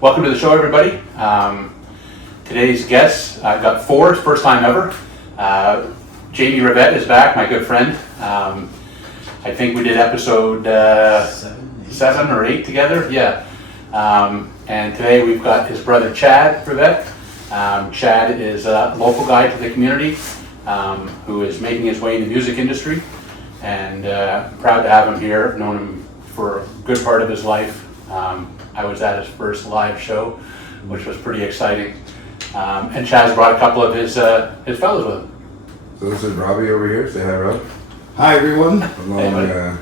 Welcome to the show, everybody. Today's guests, I've got four, first time ever. Jamie Rivette is back, my good friend. I think we did episode 7 or 8 together, yeah. And today we've got his brother Chad Rivette. Chad is a local guy to the community who is making his way in the music industry, and proud to have him here. I've known him for a good part of his life. I was at his first live show, which was pretty exciting. And Chad's brought a couple of his fellows with him. So this is Robbie over here. Say hi, Rob. Hi, everyone. Along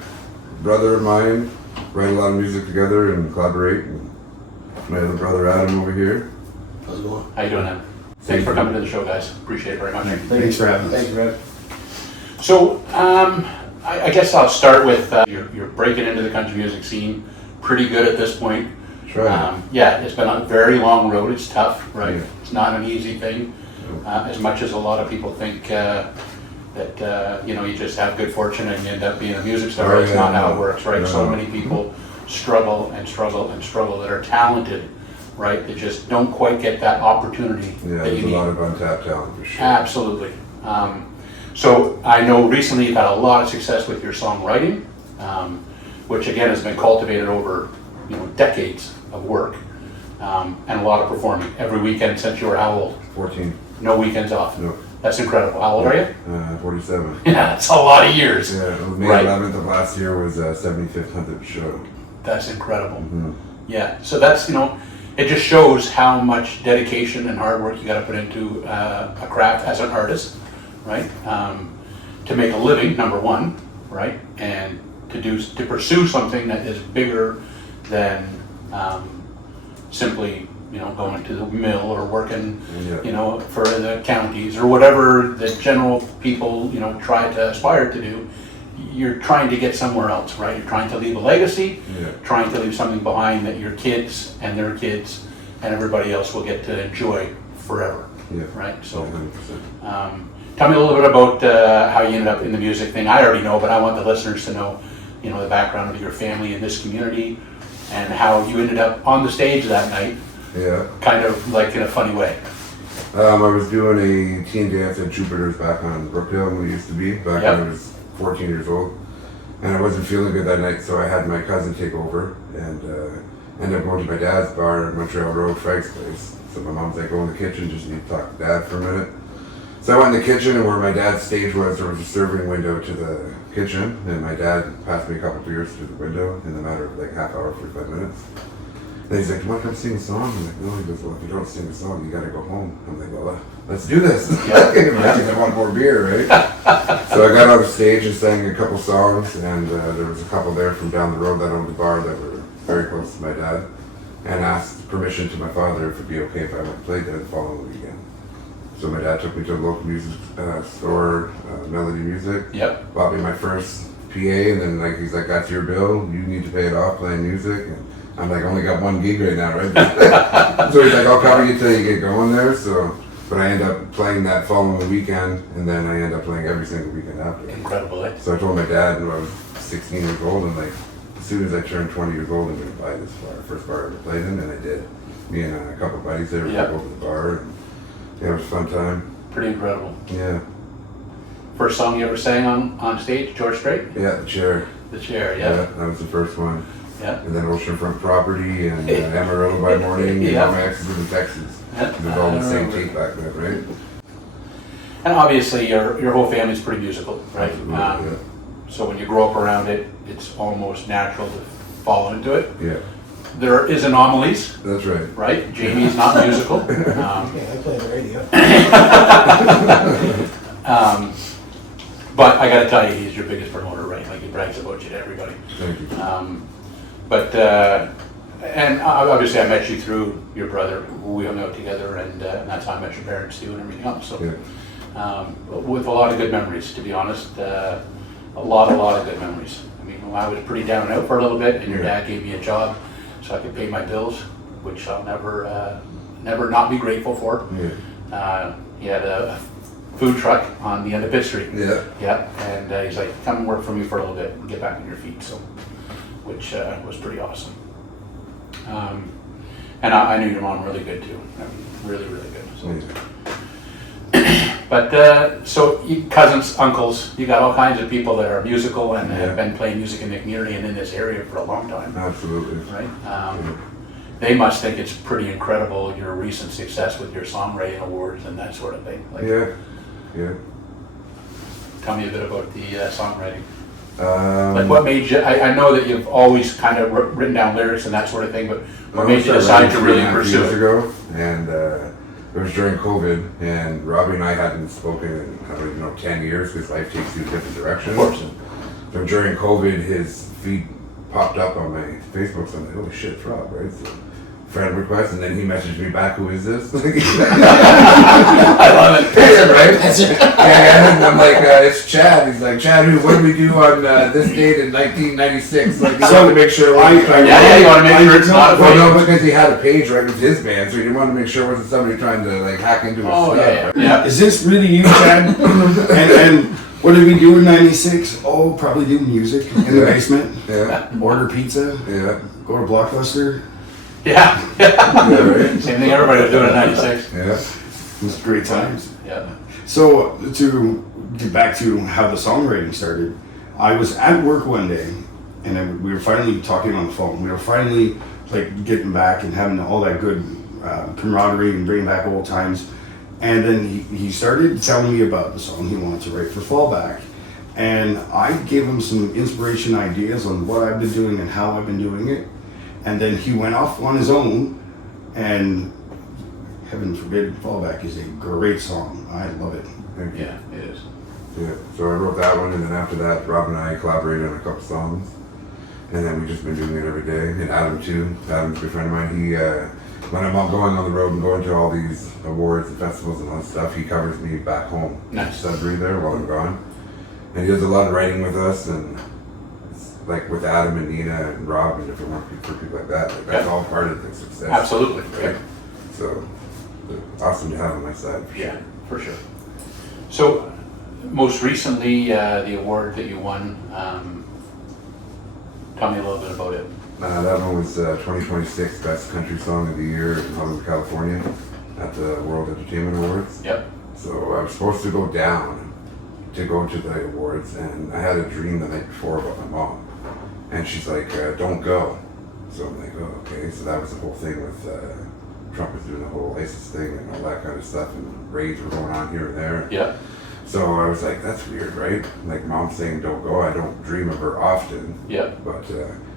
brother of mine, write a lot of music together and collaborate. And my other brother Adam over here. How's it going? How you doing, Em? Thanks for coming to the show, guys. Appreciate it very much. Thanks for having us. Thanks, Red. So, I guess I'll start with you're breaking into the country music scene pretty good at this point. Try. Yeah, it's been a very long road. It's tough, right? Yeah. It's not an easy thing. No. As much as a lot of people think that you just have good fortune and you end up being a music star, Oh, it's yeah, not how it no. works, right? No. So many people struggle and struggle and struggle that are talented, right? They just don't quite get that opportunity Yeah, that there's you a need. lot of untapped talent for sure. Absolutely. So I know recently you've had a lot of success with your songwriting, which again has been cultivated over decades of work, and a lot of performing every weekend since you were how old? 14. No weekends off. No. That's incredible. How old are you? 47. Yeah, that's a lot of years. Yeah, May Right. 11th of last year was 7500th show. That's incredible. Mm-hmm. Yeah. So that's it just shows how much dedication and hard work you got to put into a craft as an artist, right? To make a living, number one, right, and to pursue something that is bigger than simply going to the mill or working Yeah. for the counties or whatever the general people try to aspire to do. You're trying to get somewhere else, right? You're trying to leave a legacy, Yeah. trying to leave something behind that your kids and their kids and everybody else will get to enjoy forever, Yeah. right? So 100%. tell me a little bit about how you ended up in the music thing. I already know, but I want the listeners to know the background of your family in this community and how you ended up on the stage that night, Yeah. kind of like in a funny way. I was doing a teen dance at Jupiter's back on Brookdale when we used to be, back Yep. when I was 14 years old. And I wasn't feeling good that night, so I had my cousin take over and ended up going to my dad's bar at Montreal Road, Frank's place. So my mom's like, go in the kitchen, just need to talk to Dad for a minute. So I went in the kitchen, and where my dad's stage was, there was a serving window to the kitchen, and my dad passed me a couple beers through the window in the matter of like half hour, 45 minutes. And he's like, do you want to come sing a song? I'm like, no. He goes, well, if you don't sing a song, you gotta go home. I'm like, well, let's do this. I want more beer, right? So I got on the stage and sang a couple songs, and there was a couple there from down the road that owned the bar that were very close to my dad, and asked permission to my father if it'd be okay if I went and played there the following weekend. So my dad took me to a local music store, Melody Music. Yep. Bought me my first PA, and then he's like, that's your bill. You need to pay it off playing music. And I'm like, I only got one gig right now, right? So he's like, I'll cover you till you get going there. So, but I end up playing that following weekend, and then I end up playing every single weekend after. Incredible, eh? So I told my dad when I was 16 years old, and like, as soon as I turned 20 years old, I'm gonna buy this bar, first bar I ever played in, and I did. Me and a couple buddies there, we Yep. went over the bar, and yeah, it was a fun time. Pretty incredible. Yeah, First song you ever sang on stage, George Strait? yeah, the chair. The Chair, yeah. That was the first one. Yeah. And then Oceanfront Property and Amarillo by Morning, and Yeah. all my exes in Texas. Yeah. It was all the I same remember. tape back then, right? And obviously your whole family's pretty musical, right? Absolutely, So when you grow up around it, it's almost natural to fall into it. yeah. There is anomalies, That's right. right? Jamie's not musical. Yeah, I play the radio. But I gotta tell you, he's your biggest promoter, right? Like he brags about you to everybody. Thank you. And obviously I met you through your brother, who we hung out together, and that's how I met your parents too and everything else. So, Yeah. with a lot of good memories, to be honest, a lot of good memories. I mean, I was pretty down and out for a little bit, and your Yeah. dad gave me a job so I could pay my bills, which I'll never not be grateful for. Yeah. He had a food truck on the end of Pitt Street. Yeah. Yeah, and he's like, come and work for me for a little bit and get back on your feet, so, which was pretty awesome. And I knew your mom really good too. I mean, really, really good. So. Yeah. But so you, cousins, uncles, you got all kinds of people that are musical and have been playing music in the community and in this area for a long time. Absolutely. Right? They must think it's pretty incredible, your recent success with your songwriting awards and that sort of thing. Like, Yeah. tell me a bit about the songwriting. Like Like what made you, I know that you've always kind of written down lyrics and that sort of thing, but what made you decide to really pursue years it? ago, and it was during COVID, and Robbie and I hadn't spoken in, I don't even know, 10 years, because life takes you in a different direction. Of course. So during COVID, his feed popped up on my Facebook, so I'm like, holy shit, it's Rob, right? So, friend request, and then he messaged me back, who is this? I love it. Yeah, right? That's it. Yeah, and I'm like, it's Chad. He's like, Chad, who? What did we do on this date in 1996? Like, he wanted to make sure. Yeah, you want to make sure it's not a Well, fake. no, because he had a page right with his band, so he didn't want to make sure it wasn't somebody trying to like hack into his Oh, stuff. yeah, right? yeah. Is this really you, Chad? and what did we do in '96? Oh, probably do music in the basement. Yeah, Order pizza. yeah, Go to Blockbuster. Yeah. yeah, right. Same thing everybody was doing in 96. Yeah, It was great times. Yeah. So to get back to how the songwriting started, I was at work one day, and then we were finally talking on the phone. We were finally like getting back and having all that good camaraderie and bringing back old times. And then he started telling me about the song he wanted to write for Fallback. And I gave him some inspiration ideas on what I've been doing and how I've been doing it. And then he went off on his own, and heaven forbid, Fallback is a great song. I love it. thank you. Yeah, it is. Yeah, so I wrote that one, and then after that, Rob and I collaborated on a couple songs, and then we've just been doing it every day. And Adam too. Adam's a good friend of mine. He, when I'm out going on the road and going to all these awards and festivals and all that stuff, he covers me back home. Nice. Sudbury there while I'm gone, and he does a lot of writing with us, and it's like with Adam and Nina and Rob and different work for people like that. Like, that's Yeah. all part of the success. Absolutely. Right? So awesome to have on my side. For Yeah, sure. for sure. So, most recently, the award that you won, tell me a little bit about it. That one was 2026 Best Country Song of the Year in Hollywood, California at the World Entertainment Awards. Yep. So I was supposed to go down to go to the awards, and I had a dream the night before about my mom. And she's like, don't go. So I'm like, oh, okay. So that was the whole thing with Trump was doing the whole ISIS thing and all that kind of stuff, and raids were going on here and there. Yep. So I was like, that's weird, right? Like mom saying don't go. I don't dream of her often. Yep. But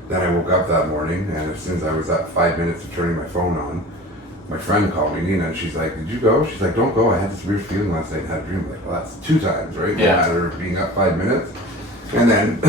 then I woke up that morning, and as soon as I was at 5 minutes of turning my phone on, my friend called me, Nina, and she's like, did you go? She's like, don't go. I had this weird feeling last night and had a dream. I'm like, well, that's 2 times, right? Yeah. No matter of being up 5 minutes. And then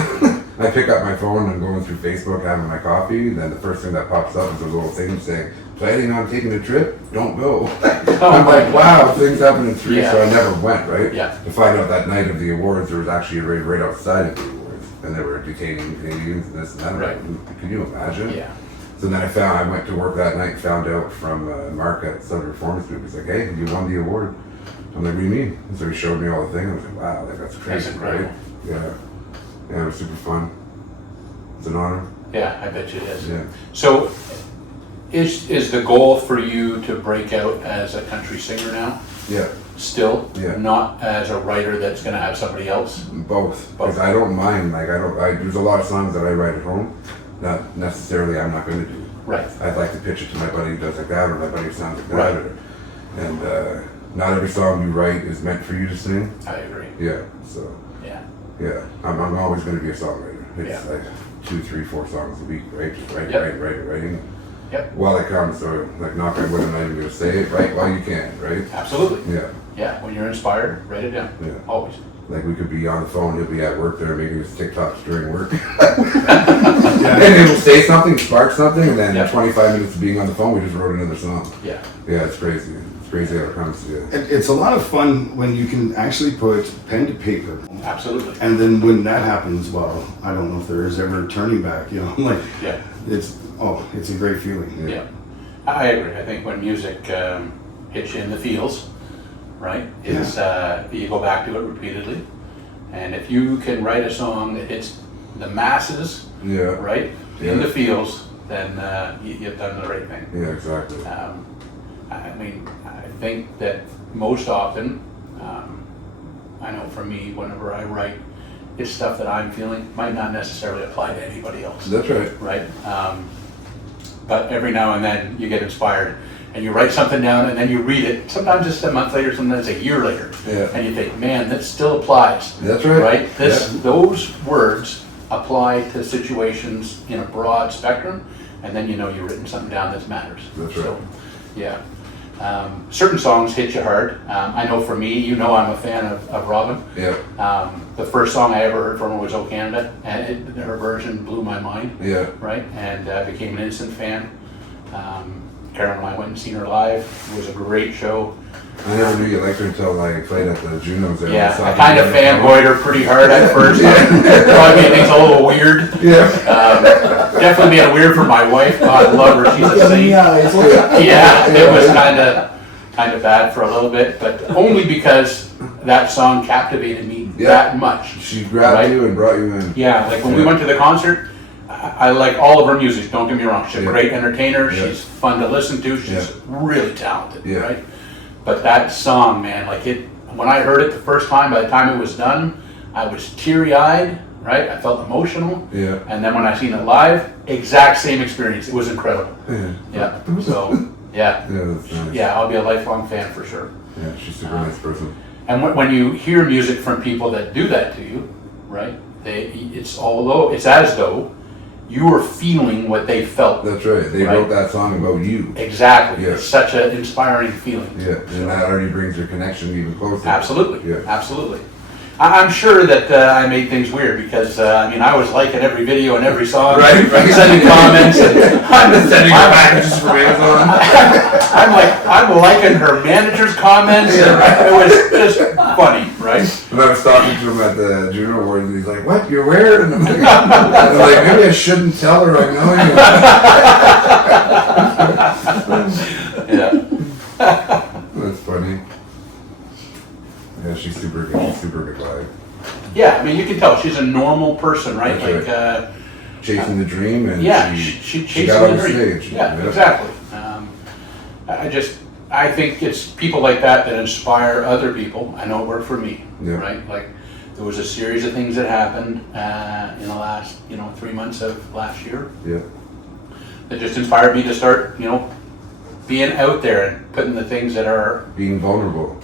I pick up my phone and going through Facebook, having my coffee. Then the first thing that pops up is a little thing saying, planning on taking a trip? Don't go. I'm like, wow, things happen in 3, Yeah. so I never went, right? Yeah. To find out that night of the awards, there was actually a raid right outside of the awards. And they were detaining Canadians and this and that. Right. Can you imagine? Yeah. So then I went to work that night and found out from Mark at Southern Performance Group. He's like, hey, you won the award. I'm like, what do you mean? And so he showed me all the thing. I was like, wow, like, that's crazy, That's incredible. right? Yeah. Yeah, it was super fun. It's an honor. Yeah, I bet you it is. Yeah. So, is the goal for you to break out as a country singer now? Yeah, Still? Yeah. Not as a writer that's going to have somebody else? both. Because I don't mind. Like, there's a lot of songs that I write at home that necessarily I'm not going to do. Right. I'd like to pitch it to my buddy who does like that, or my buddy who sounds like that. Right. And not every song you write is meant for you to sing. I agree. Yeah, so. Yeah. Yeah, I'm always going to be a songwriter. It's Yeah. like 2, 3, 4 songs a week, right? Just writing, Yep. writing. Yep. While it comes, so like knock on wood, I'm not even going to say it, right? While you can, right? Absolutely. Yeah, Yeah, when you're inspired, write it down. yeah. Always. Like we could be on the phone, he'll be at work there making his TikToks during work. And he'll say something, spark something, and then Yep. 25 minutes of being on the phone, we just wrote another song. Yeah. Yeah, it's crazy. It's crazy how it comes to you. It's a lot of fun when you can actually put pen to paper. Absolutely. And then when that happens, well, I don't know if there is ever turning back, you know, like, Yeah. it's a great feeling. Yeah. Yeah. I agree. I think when music hits you in the feels, right, it's, you go back to it repeatedly. And if you can write a song that hits the masses, Yeah. right, Yeah. in the feels, then you've done the right thing. Yeah, exactly. I mean, I think that most often, I know for me, whenever I write, it's stuff that I'm feeling, might not necessarily apply to anybody else. That's right. Right? But every now and then you get inspired and you write something down and then you read it, sometimes just a month later, sometimes a year later. Yeah. And you think, man, that still applies. That's right. Right? Those words apply to situations in a broad spectrum, and then you know you've written something down that matters. That's right. So, yeah. Certain songs hit you hard. I know for me, you know I'm a fan of Robin. Yeah. The first song I ever heard from her was "Oh Canada," and her version blew my mind. Yeah. Right? And became an instant fan. Karen and I went and seen her live. It was a great show. I never knew you liked her until I played at the Junos. There. Yeah, I kind of fanboyed her pretty hard at first. Probably made things a little weird. Yeah. Definitely made it weird for my wife. God love her, she's a saint. Yeah, it was kind of bad for a little bit, but only because that song captivated me that much. She grabbed you and brought you in. Yeah, like when we went to the concert, I like all of her music, don't get me wrong. She's a great entertainer, she's fun to listen to, she's really talented, right? But that song, man, like when I heard it the first time, by the time it was done, I was teary-eyed, right? I felt emotional. Yeah. And then when I seen it live, exact same experience. It was incredible. Yeah. So, yeah. Yeah, that's nice. Yeah, I'll be a lifelong fan for sure. Yeah, she's a super nice person. And when you hear music from people that do that to you, right? It's as though you were feeling what they felt. That's right. They wrote that song about you. Exactly. Yeah. It's such an inspiring feeling. Yeah, and that already brings your connection even closer. Absolutely. Yeah. Absolutely. I'm sure that I made things weird because I was liking every video and every song, Right. sending comments, and I'm sending her packages from Amazon. I'm liking her manager's comments. And it was just funny, right? And I was talking to him at the Juno Awards, and he's like, "What? You're weird?" And I'm like, maybe I shouldn't tell her I know you. Yeah. That's funny. Yeah, she's super good. She's super good live. Yeah, I mean, you can tell she's a normal person, right? That's like, chasing the dream, and she she got on the dream. stage. Yeah, exactly. I think it's people like that inspire other people. I know it worked for me, right? Like, there was a series of things that happened in the last, 3 months of last year. Yeah. That just inspired me to start, being out there and putting the things that are Being vulnerable.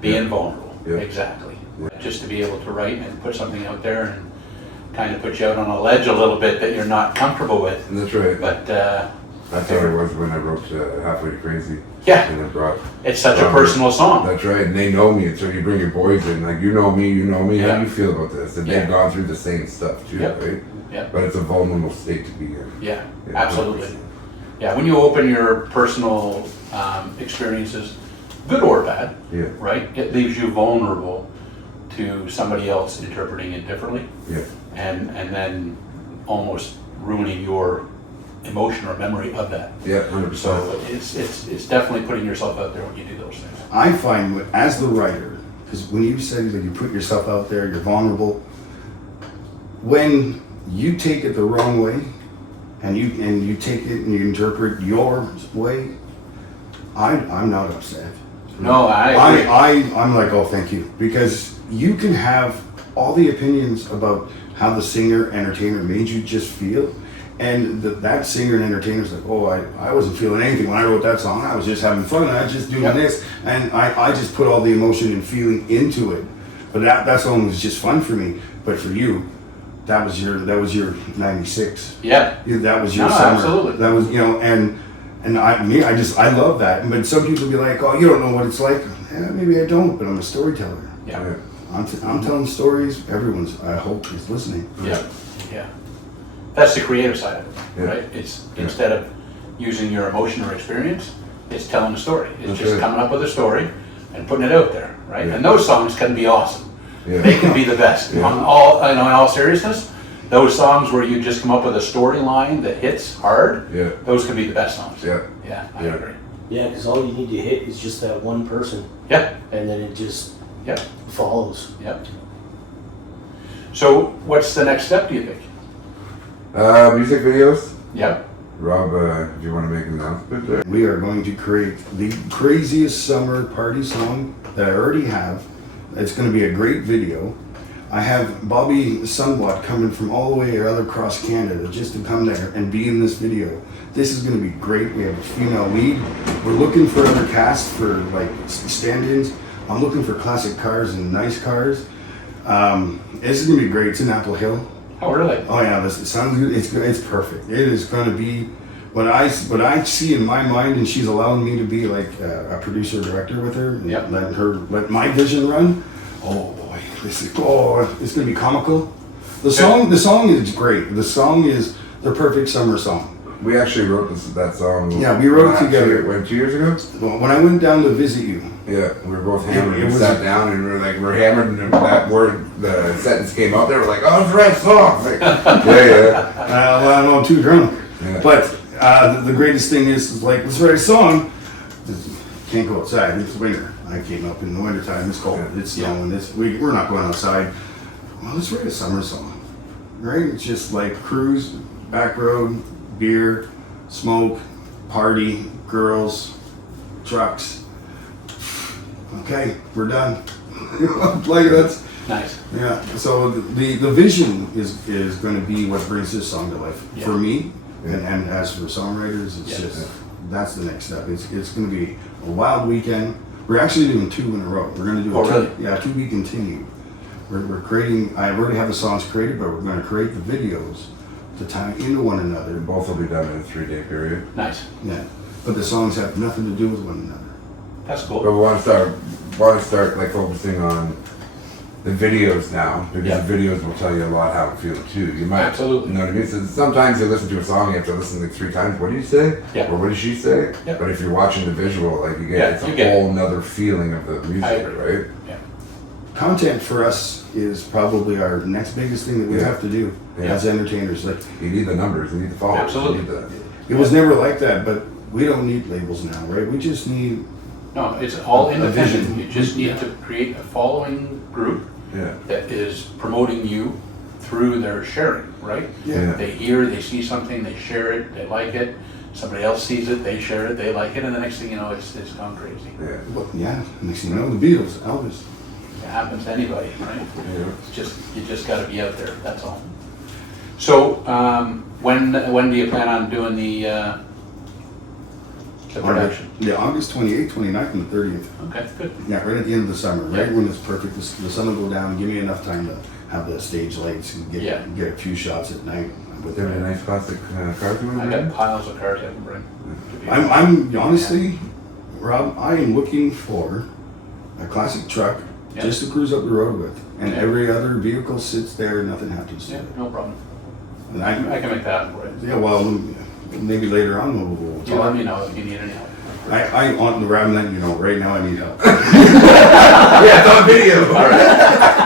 being vulnerable. Yeah. Exactly. Yeah. Just to be able to write and put something out there and kind of put you out on a ledge a little bit that you're not comfortable with. That's right. But That's how it was when I wrote Halfway to Crazy. Yeah. And I brought. It's such a personal song. That's right, and they know me, and so you bring your boys in, like, you know me, how Yeah. do you feel about this? And they've gone through the same stuff too, Yep. right? Yeah. But it's a vulnerable state to be in. Yeah, Yeah, absolutely. 100%. Yeah, when you open your personal experiences, good or bad, Yeah, right? It leaves you vulnerable to somebody else interpreting it differently, yeah, and then almost ruining your emotion or memory of that. yeah, 100%. So it's definitely putting yourself out there when you do those things. I find as the writer, because when you say that you put yourself out there, you're vulnerable. When you take it the wrong way, and you take it and you interpret your way, I'm not upset. No, I agree. I'm like, oh, thank you, because you can have all the opinions about how the singer entertainer made you just feel, and that singer and entertainer's like, oh, I wasn't feeling anything when I wrote that song. I was just having fun. I was just doing this, and I just put all the emotion and feeling into it. But that song was just fun for me. But for you, that was your '96. Yeah. That was your No, summer. absolutely. That was and I love that. But some people be like, oh, you don't know what it's like. Yeah, maybe I don't, but I'm a storyteller. Yeah. I'm telling stories. I hope is listening. Yeah. Yeah. That's the creative side of it, Yeah. right? It's instead of using your emotion or experience, it's telling a story. It's That's just right. coming up with a story and putting it out there, right? Yeah. And those songs can be awesome. Yeah. They can be the best. Yeah. In all seriousness, those songs where you just come up with a storyline that hits hard, Yeah. those can be the best songs. Yeah. Yeah, I Yeah. agree. Yeah, because all you need to hit is just that one person, Yeah, and then it just yeah, follows. yeah. So what's the next step, do you think? Music videos. Yeah, Rob, if you want to make an announcement there. We are going to create the craziest summer party song that I already have. It's going to be a great video. I have Bobby Somewhat coming from all the way across Canada just to come there and be in this video. This is going to be great. We have a female lead. We're looking for other casts for like stand-ins. I'm looking for classic cars and nice cars. This is going to be great. It's in Apple Hill. Oh, really? Oh yeah, it sounds good. It's perfect. It is going to be what I see in my mind, and she's allowing me to be like a producer director with her, and Yep. let my vision run. Oh boy, it's going to be comical. The song is great. The song is the perfect summer song. We actually wrote that song. Yeah, we wrote it together. When 2 years ago? Well, when I went down to visit you, Yeah, we were both hammered. It We was- sat down and we're hammered, and that word, the sentence came out there. We're like, oh, it's the right song. Like, yeah. well, I'm too drunk. Yeah. But the greatest thing is like this very song. Can't go outside. It's winter. I came up in the wintertime. It's cold. It's snowing. We're not going outside. Well, let's write a summer song, right? It's just like cruise, back road, beer, smoke, party, girls, trucks. Okay, we're done. Like that's. Nice. Yeah, so the vision is going to be what brings this song to life Yeah. for me, and as for songwriters, it's Yeah. just that's the next step. It's going to be a wild weekend. We're actually doing 2 in a row. We're going to do Oh, really? 2 week continue. We're creating. I already have the songs created, but we're going to create the videos to tie into one another. Both will be done in a 3-day period. Nice. Yeah, but the songs have nothing to do with one another. That's But cool. we want to start like focusing on the videos now, because Yeah. the videos will tell you a lot how to feel too. You might, Absolutely. you know what I mean? So sometimes you listen to a song, you have to listen like 3 times. What do you say? Yeah. Or what did she say? Yeah. But if you're watching the visual, like you get, Yeah, it's you a get it. whole nother feeling of the I music, agree. right? Yeah. Content for us is probably our next biggest thing that we Yeah. have to do Yeah. as entertainers. Like. You need the numbers, you need the followers. Absolutely. You need the, It was never like that, but we don't need labels now, right? We just need, No, it's all A independent. vision. You just need to create a following group yeah. that is promoting you through their sharing, right? Yeah. They hear, they see something, they share it, they like it. Somebody else sees it, they share it, they like it, and the next thing you know, it's gone crazy. Yeah. well, yeah, next thing you know, the Beatles, Elvis. It happens to anybody, right? Yeah. It's just, you just gotta be out there, that's all. So, when do you plan on doing the production? Yeah, August 28th, 29th, and the 30th. Okay, good. Yeah, right at the end of the summer, right Yeah. when it's perfect. The sun will go down, give me enough time to have the stage lights and get Yeah. get a few shots at night. With There any nice classic cars you want I to got bring? piles of cars I can bring. to be- I'm honestly, Rob, I am looking for a classic truck Yeah. just to cruise up the road with, and Yeah. every other vehicle sits there, nothing happens to Yeah, it. no problem. And I can make that for you. yeah, well, maybe later on we'll You let talk. me know if you need any help. I on the I'm letting you know right now I need help. Yeah, it's on video. All right.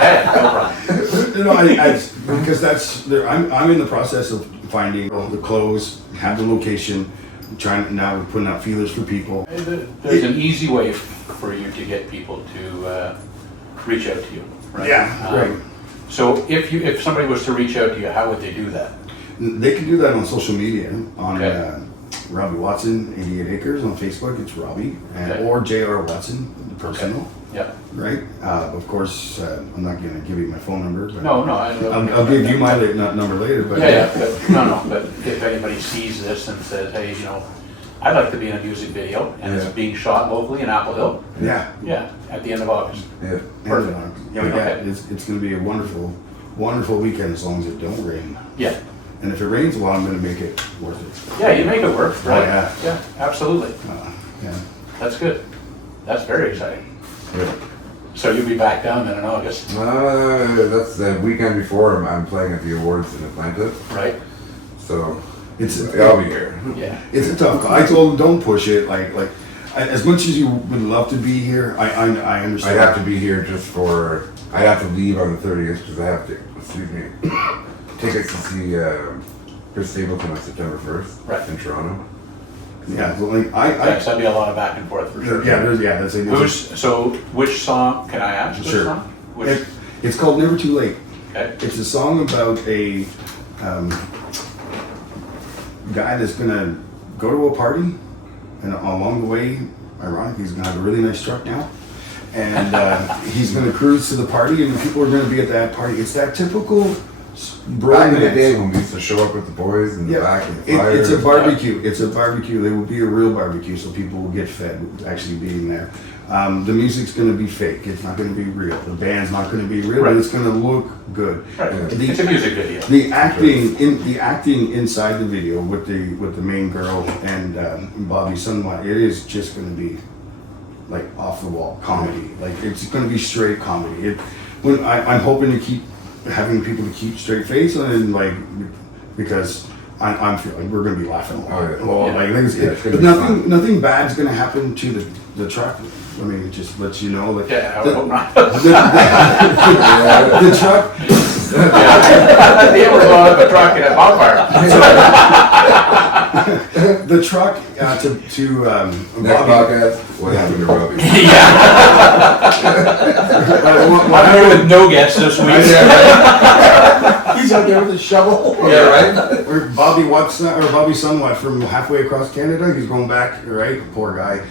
Hey, no problem. You know, because that's there. I'm in the process of finding all the clothes, have the location, trying now we're putting out feelers for people. There's an easy way for you to get people to reach out to you, right? Yeah, right. So if somebody was to reach out to you, how would they do that? They can do that on social media on Okay. Robbie Watson, 88 Acres on Facebook. It's Robbie Okay. or J.R. Watson, the personal, Yeah. right? Of course, I'm not going to give you my phone number, but No, I'll give you my number later. But Yeah, but if anybody sees this and says, hey, I'd like to be in a music video, and it's Yeah. being shot locally in Apple Hill, yeah. yeah, at the end of August. Yeah. Perfect. Yeah, Okay. it's going to be a wonderful, wonderful weekend as long as it don't rain. Yeah, And if it rains, well, I'm going to make it worth it. yeah, you make it work, right? yeah. Yeah, absolutely. Yeah. That's good. That's very exciting. Yeah. So you'll be back down then in August, That's the weekend before I'm playing at the awards in Atlanta, right? so It's I'll be here. Yeah. it's a tough call. I told him don't push it. As much as you would love to be here, I I understand. have to be here just for. I have to leave on the 30th because I have to. Excuse me. Tickets to see Chris Stapleton on September 1st, Right. in Toronto. Yeah, so Thanks, that'd be a lot of back and forth for sure. that's a So which song, can I ask? Which Sure. song? Which, It's called Never Too Late. okay, It's a song about a guy that's gonna go to a party, and along the way, ironically, he's gonna have a really nice truck now, and he's gonna cruise to the party, and the people are gonna be at that party. It's that typical Back in the day bromance. when we used to show up with the boys and the Yeah, back and the fire. it's a barbecue. It's a barbecue. It will be a real barbecue, so people will get fed actually being there. The music's going to be fake. It's not going to be real. The band's not going to be real. Right. But it's going to look good. Right. The- It's a music video. The acting inside the video with the main girl and Bobby somewhat, it is just going to be like off the wall comedy. Like it's going to be straight comedy. I'm hoping to keep having people to keep straight face and like because I'm feeling we're going to be laughing a lot. Oh, yeah. Well, Yeah. like it's gonna but be fun. nothing bad's going to happen to the truck. I mean, it just lets you know like Yeah, I would hope not. the truck. They ever blow up a truck in a bonfire. The truck to Next Bobby. podcast, what happened to Robbie? I'm here with no guests this week. He's out there with a shovel. Yeah, right? Or Bobby Watson, or Bobby Somewhat from halfway across Canada. He's going back, right? Poor guy.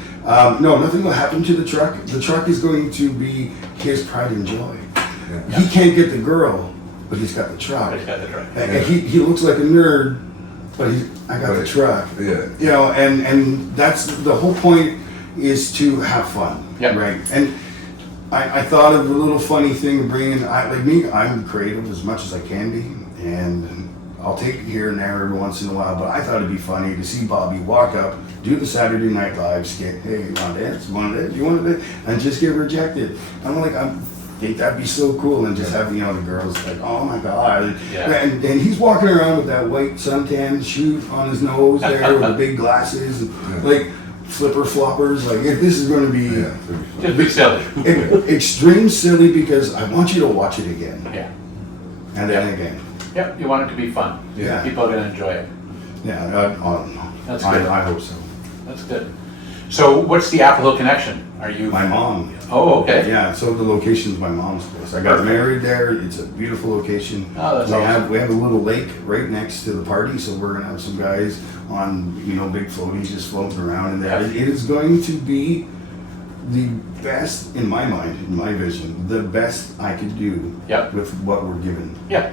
No, nothing will happen to the truck. The truck is going to be his pride and joy. Yeah. He can't get the girl, but he's got the truck. He's got the truck. And he looks like a nerd, but I got the truck. Yeah. You know, and that's the whole point is to have fun, Yep. right? And I thought of a little funny thing bringing. Like me, I'm creative as much as I can be, and I'll take it here and there every once in a while. But I thought it'd be funny to see Bobby walk up, do the Saturday Night Live skit. Hey, you want to dance? You want to dance? You want to dance? And just get rejected. I'm like, I think that'd be so cool, and just having the girls like, oh my god, Yeah. and he's walking around with that white suntan shoot on his nose there with the big glasses, and, like flipper floppers. Like this is going to be Yeah, it's gonna be fun. Just be silly. extreme silly because I want you to watch it again Yeah. and then again. Yep, you want it to be fun. Yeah. People are going to enjoy it. Yeah, That's I good. hope so. That's good. So what's the Apple Hill connection? Are you? My mom. Oh, okay. Yeah, so the location's my mom's place. I got Perfect. married there. It's a beautiful location. Oh, that's we awesome. have a little lake right next to the party, so we're gonna have some guys on big floaties just floating around in there. Yeah. It is going to be the best in my mind, in my vision, the best I could do Yep. with what we're given. Yeah.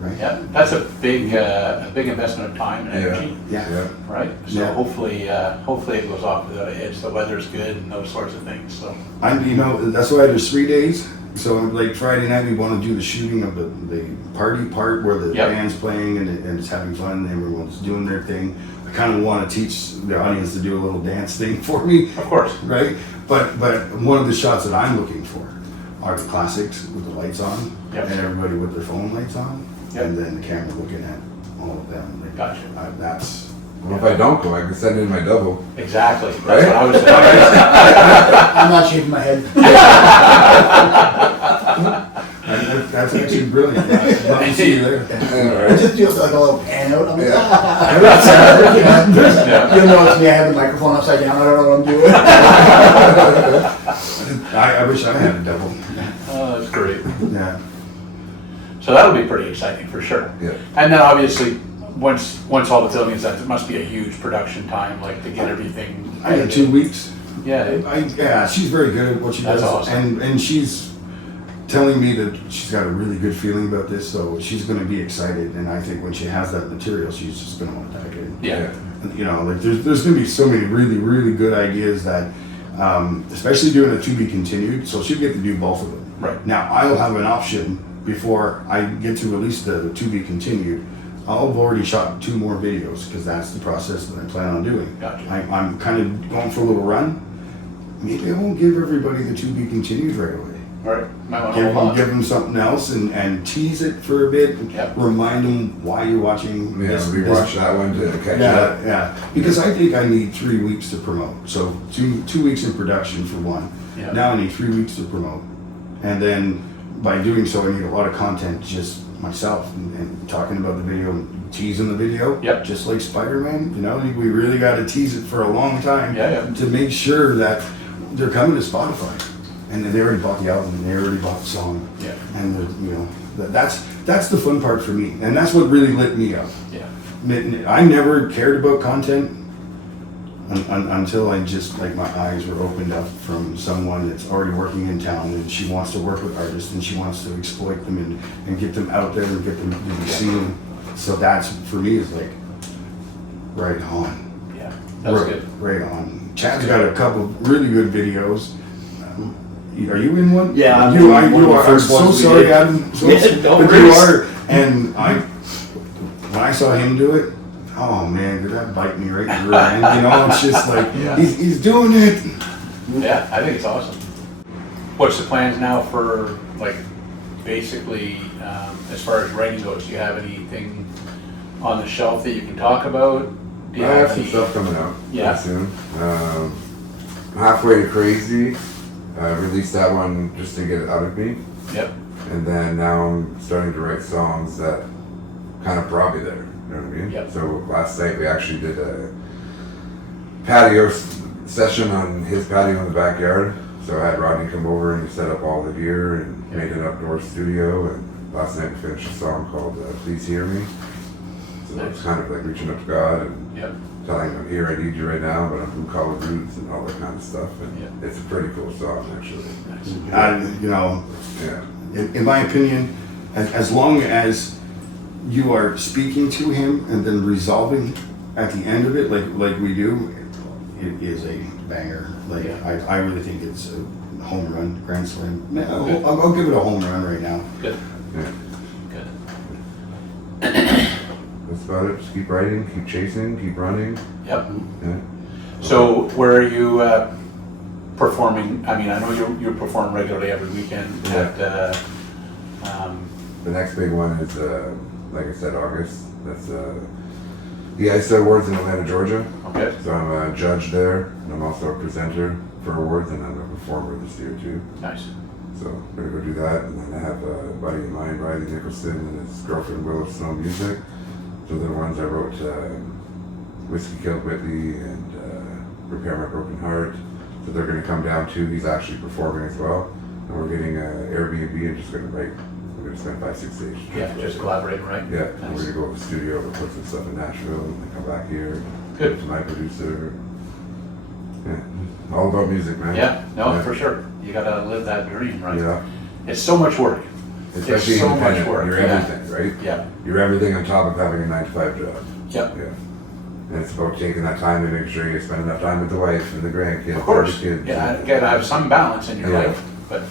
Right? Yeah. That's a big investment of time and energy. Yeah. Yeah. Right. So Yeah. hopefully it goes off the edge. The weather's good and those sorts of things. So That's why there's 3 days. So like Friday night, we want to do the shooting of the party part where the Yep. band's playing and it's having fun and everyone's doing their thing. I kind of want to teach the audience to do a little dance thing for me, of course. right? But one of the shots that I'm looking for are the classics with the lights on Yep. and everybody with their phone lights on, Yep. and then the camera looking at all of them. Like, Gotcha. That's Well, if I don't go, I can send in my double. Exactly. That's Right? what I was saying. I'm not shaking my head. that's actually brilliant. Love to see you there. It just feels like a little pan out. I'm like, Yeah. Yeah. You'll know it's me. I have the microphone upside down. I don't know what I'm doing. I wish I had a double. Oh, that's great. Yeah. So that'll be pretty exciting for sure. Yeah. And then obviously, once all the filming is done, it must be a huge production time, like to get everything. I had 2 weeks. Yeah. Yeah, she's very good at what she That's does, awesome. and she's telling me that she's got a really good feeling about this, so she's going to be excited. And I think when she has that material, she's just going to want to dive in. Yeah. And, like there's going to be so many really really good ideas that, especially doing a to be continued. So she'll get to do both of them. Right. Now I'll have an option before I get to release the to be continued. I'll have already shot 2 more videos because that's the process that I plan on doing. Gotcha. I'm kind of going for a little run. Maybe I won't give everybody the to be continued right away. All right. Might want to hold on. Give them something else and tease it for a bit. Yep. Remind them why you're watching. Yeah, rewatch that one to catch up. Yeah. Because I think I need 3 weeks to promote. So two weeks in production for one. Yeah. Now I need 3 weeks to promote, and then by doing so, I need a lot of content just myself and talking about the video, and teasing the video. Yep. Just like Spider-Man, we really got to tease it for a long time. Yeah. To make sure that they're coming to Spotify, and they already bought the album, and they already bought the song. Yeah. And that's the fun part for me, and that's what really lit me up. Yeah. I never cared about content until I just, like, my eyes were opened up from someone that's already working in town, and she wants to work with artists, and she wants to exploit them and get them out there and get them to be seen. So that's, for me, is like, right on. Yeah, that's right, good. Right on. Chad's got a couple really good videos. Are you in one? Yeah, I'm you in one of the are. I'm first so ones we sorry, did. Adam. So, Yeah, no but you worries. are. And when I saw him do it, oh man, did that bite me right in the rear end? You know, it's just like, Yeah. he's doing it. Yeah, I think it's awesome. What's the plans now for, like, basically, as far as writing goes? Do you have anything on the shelf that you can talk about? Do you I have have some any? stuff coming out Yeah. soon. Halfway to Crazy. I released that one just to get it out of me. Yep. And then now I'm starting to write songs that kind of brought me there. You know what I mean? Yep. So last night we actually did a patio session on his patio in the backyard. So I had Rodney come over and he set up all the gear and Yep. made an outdoor studio. And last night we finished a song called Please Hear Me. So Nice. it's kind of like reaching up to God and Yep. telling him, I'm here, I need you right now, but I'm blue collar roots and all that kind of stuff. And Yeah. it's a pretty cool song, actually. Nice. You know, Yeah. in my opinion, as long as you are speaking to him and then resolving at the end of it, like we do, it is a banger. Like, Yeah. I really think it's a home run, grand slam. I'll give it a home run right now. Good. Yeah. Good. That's about it. Just keep writing, keep chasing, keep running. Yep. Yeah. So where are you performing? I mean, I know you perform regularly every weekend Yeah. at. The next big one is, like I said, August. That's the ISA Awards in Atlanta, Georgia. Okay. So I'm a judge there, and I'm also a presenter for awards, and I'm a performer this year too. Nice. So I'm gonna go do that, and then I have a buddy of mine, Riley Nicholson, and his girlfriend Willow Snow Music. So they're the ones I wrote Whiskey Killed Whitley and Repair My Broken Heart. So they're gonna come down too. He's actually performing as well, and we're getting an Airbnb and just gonna write. We're gonna spend 5-6 days. Yeah, just collaborating, right? Yeah, and we're Nice. gonna go to the studio and put some stuff in Nashville, and then come back here. Good. To my producer. Yeah, all about music, man. Yeah, no, for sure. You gotta live that dream, right? Yeah, It's so much work. especially It's so much independent. work. You're Yeah. everything, right? Yeah. You're everything on top of having a 9-to-5 job. Yep. Yeah. And it's about taking that time to make sure you spend enough time with the wife and the grandkids. Of course. And the kids. Yeah, you gotta have some balance in your Yeah. life, but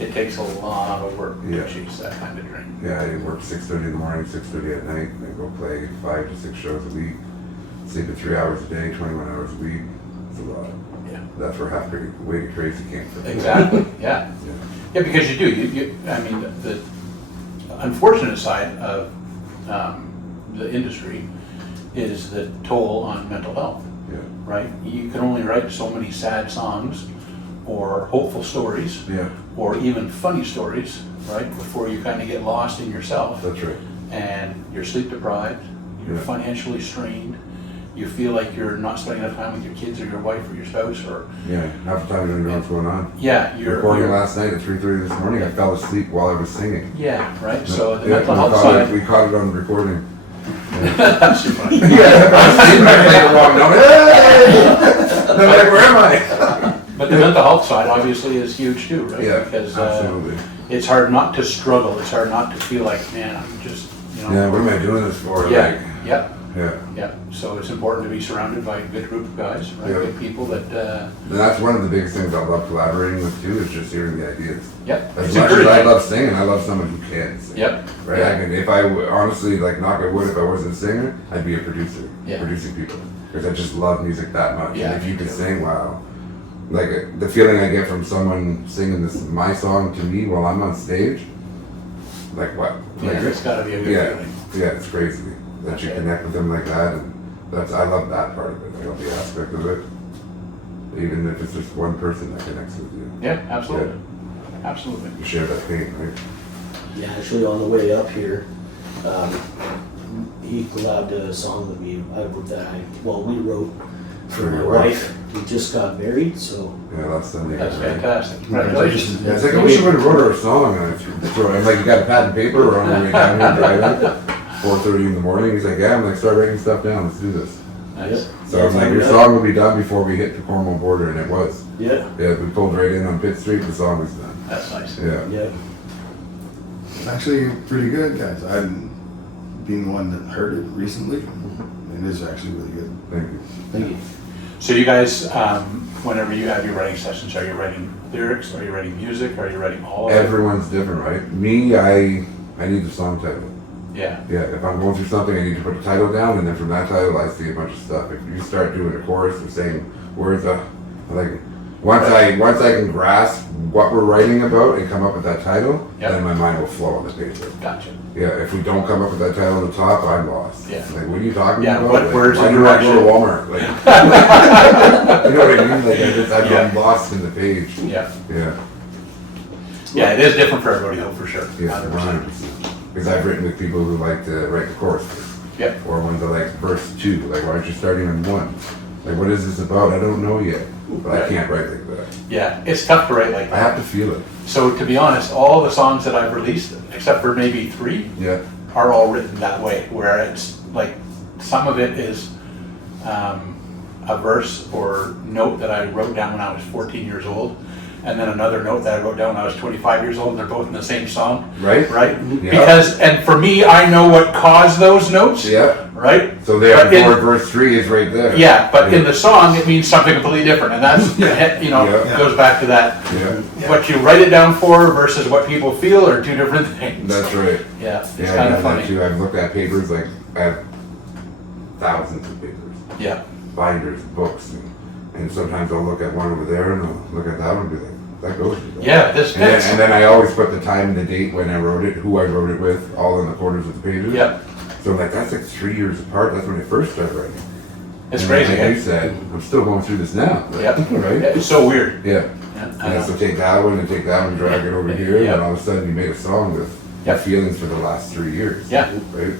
it takes a lot of work Yeah. to chase that kind of dream. Yeah, I work 6:30 in the morning, 6:30 at night, and I go play 5 to 6 shows a week. Sleeping 3 hours a day, 21 hours a week. It's a lot. Yeah. That's where way to crazy came from. Exactly. Yeah. Yeah. Yeah, because you do. I mean, the unfortunate side of the industry is the toll on mental health, Yeah. right? You can only write so many sad songs or hopeful stories Yeah, or even funny stories, right? Before you kind of get lost in yourself that's right. and you're sleep deprived, you're Yeah. financially strained, you feel like you're not spending enough time with your kids or your wife or your spouse or, Yeah, half the time you don't know what's going on. yeah, you're. Recording last night at 3:30 this morning, I fell asleep while I was singing. Yeah, right? So the Yeah, mental we health caught it- side. We caught it on recording. That's too funny. Yeah, I was sleeping, I played the wrong note. Hey! And I'm like, where am I? But the mental health side obviously is huge too, right? Yeah, Because absolutely. it's hard not to struggle. It's hard not to feel like, man, I'm just, you know. Yeah, what am I doing this for? Yeah, Like, yep, yeah. yep. So it's important to be surrounded by a good group of guys, right? Yeah. Good people that, And that's one of the biggest things I love collaborating with too, is just hearing the ideas. yep. As It's much as I encouraging. love singing, I love someone who can sing. Yep. Right? I can, if I honestly, like, knock on wood, if I wasn't a singer, I'd be a producer. Yeah. Producing people. Because I just love music that much. Yeah, And if you me can too. sing, wow. Like, the feeling I get from someone singing my song to me while I'm on stage, like, what? Yeah, Like, it's gotta be a good yeah, feeling. yeah, it's crazy that you Okay. connect with them like that, and I love that part of it. I love the aspect of it. Even if it's just one person that connects with you. Yeah, absolutely. Absolutely. You share that pain, right? Yeah, actually on the way up here, he collabed a song with me. I wrote that. We wrote for For my your wife. wife. We just got married, so Yeah, last Sunday. That's right? fantastic. Congratulations. It's like, I wish you would have wrote her a song, and I'm like, you got a pad and paper, or on the way down here driving? 4:30 in the morning. He's like, yeah, I'm like, start writing stuff down. Let's do this. Nice. So I'm like, your song will be done before we hit the Cornwall border, and it was. Yeah. Yeah, we pulled right in on Pitt Street. The song was done. That's nice. Yeah. Yeah. It's actually pretty good, guys. I've been the one that heard it recently. It is actually really good. Thank you. Thank you. So you guys, whenever you have your writing sessions, are you writing lyrics? Are you writing music? Are you writing all of it? Everyone's different, right? Me, I need the song title. Yeah. Yeah, if I'm going through something, I need to put a title down, and then from that title, I see a bunch of stuff. If you start doing a chorus or saying words, like once I can grasp what we're writing about and come up with that title, Yep. then my mind will flow on the paper. Gotcha. Yeah, if we don't come up with that title on the top, I'm lost. Yeah. Like, what are you talking Yeah, about? what Like, words why and do I go to direction? Walmart? Like, you know what I mean? Like, I'm Yeah. lost in the page. Yeah. Yeah. Yeah, it is different for everybody though, for sure. Yeah, 100%. 100%. Because I've written with people who like to write the chorus first. Yep. Or ones that like verse 2. Like, why aren't you starting in 1? Like, what is this about? I don't know yet. But I Right. can't write like that. Yeah, it's tough to write like I have that. to feel it. So to be honest, all the songs that I've released, except for maybe 3, Yeah. are all written that way, where it's like some of it is a verse or note that I wrote down when I was 14 years old, and then another note that I wrote down when I was 25 years old, and they're both in the same song, Right? right? Yeah. Because, and for me, I know what caused those notes, Yeah. right? So there, But in- before verse 3 is right there. Yeah, but in the song, it means something completely different, and that's, you know, Yeah. goes back to that. Yeah. What you write it down for versus what people feel are two different things. That's right. Yeah, it's Yeah, kind I of got that funny. too. I've looked at papers, like, I have thousands of papers. Yeah, Binders, books, and sometimes I'll look at one over there and I'll look at that one and be like, that goes with that. yeah, this And then, fits. and then I always put the time and the date when I wrote it, who I wrote it with, all in the corners of the pages. Yeah, So I'm like, that's like 3 years apart. That's when I first started writing. it's And crazy. Like eh? you said, I'm still going through this now. Yeah, Right? it's so weird. Yeah. Yeah, And I then so know. take that one and take that one, drag it over here, Yeah. and all of a sudden you made a song with Yeah. your feelings for the last 3 years. Yeah. Right?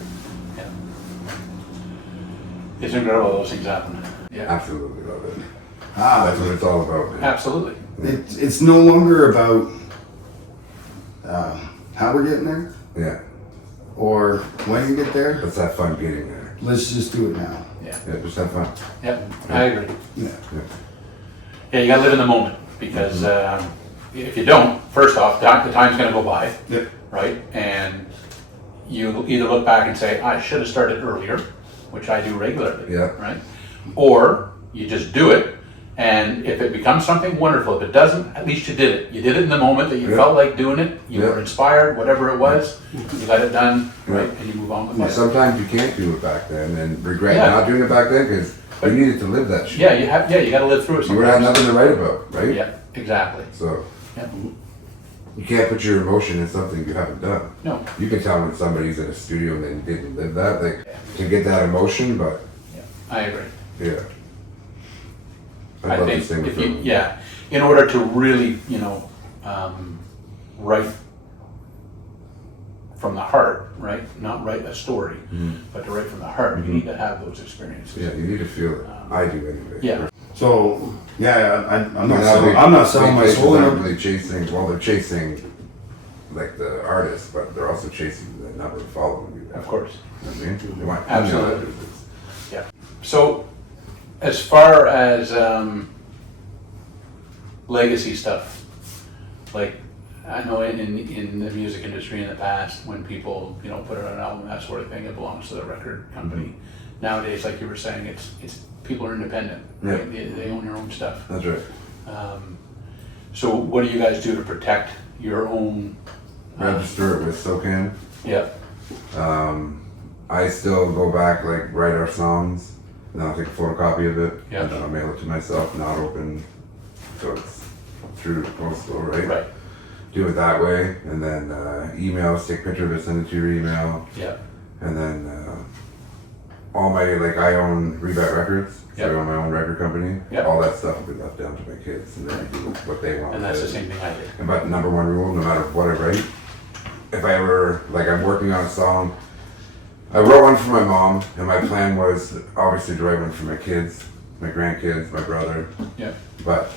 It's incredible those things happen. Yeah, Absolutely love it. That's what it's all about, man. absolutely. It's no longer about how we're getting there Yeah. or when we get there. Let's have fun getting there. Let's just do it now. Yeah, Yeah, just have fun. yeah, I agree. Yeah. Yeah, you gotta live in the moment because if you don't, first off, the time's gonna go by, Yep. right? And you either look back and say, I should have started earlier, which I do regularly, Yeah. right? Or you just do it, and if it becomes something, wonderful. If it doesn't, at least you did it. You did it in the moment that you Yeah. felt like doing it. You Yeah. were inspired, whatever it was. You got it done, right? Yeah. And you move on with Well, it. sometimes you can't do it back then and regret Yeah. not doing it back then because you needed to live that shit. Yeah, you have. Yeah, you got to live through it. You would have sometimes. nothing to write about, right? Yeah, exactly. So Yeah. you can't put your emotion in something you haven't done. No. You can tell when somebody's in a studio and they didn't live that, like to get that emotion, but Yeah, I agree. yeah. I love think to sing with if you, them. yeah, in order to really, write from the heart, right? Not write a story, but to write from the heart, you need to have those experiences. Yeah, you need to feel it. I do anyway. Yeah. So yeah, I'm not Now, selling, they- I'm not selling my they soul. aren't in really chasing. Well, they're chasing like the artist, but they're also chasing the number of following you. Of course. You know what I mean? They want Absolutely. email addresses. Yeah. So, as far as legacy stuff, like I know in the music industry in the past, when people put out an album, that sort of thing, it belongs to the record company. Nowadays, like you were saying, it's people are independent. Right? They own their own stuff. That's right. So, what do you guys do to protect your own? Register it with SOCAN. Yeah. I still go back, like, write our songs, and I'll take a photocopy of it, Yeah. and then I'll mail it to myself, not open, so it's through the postal, right? Right. Do it that way, and then emails, take a picture of it, send it to your email, Yeah. and then all my, like, I own Rivette Records, so Yeah. I own my own record company. Yeah. All that stuff will be left down to my kids, and they do what they want. And that's the with it. same thing I did. But the number one rule, no matter what I write, if I ever, like I'm working on a song, I wrote one for my mom, and my plan was obviously to write one for my kids, my grandkids, my brother, Yeah. but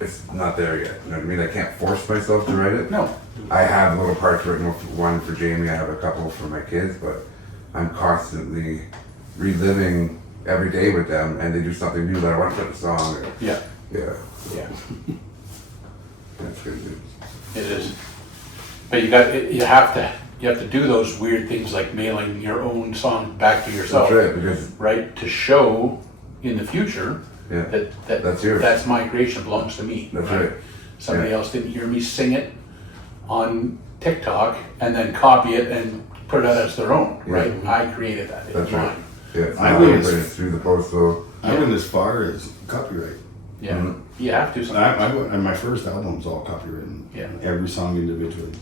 it's not there yet. You know what I mean? I can't force myself to write it. No. I have little parts written, one for Jamie, I have a couple for my kids, but I'm constantly reliving every day with them, and they do something new that I want to put in a song. Yeah, Yeah, yeah, that's good. it is. But you have to do those weird things like mailing your own song back to yourself. That's right, because Right, to show in the future yeah, that that's yours. that's my creation, belongs to me. That's right. Somebody Yeah. else didn't hear me sing it on TikTok and then copy it and put it out as their own, Yeah. right? I created that, it's That's right. mine. Yeah, it's I not wouldn't- open, it's through the postal. I went as far as copyright. Yeah, Mhm. you have to sometimes. And my first album's all copywritten. Yeah. Every song individually.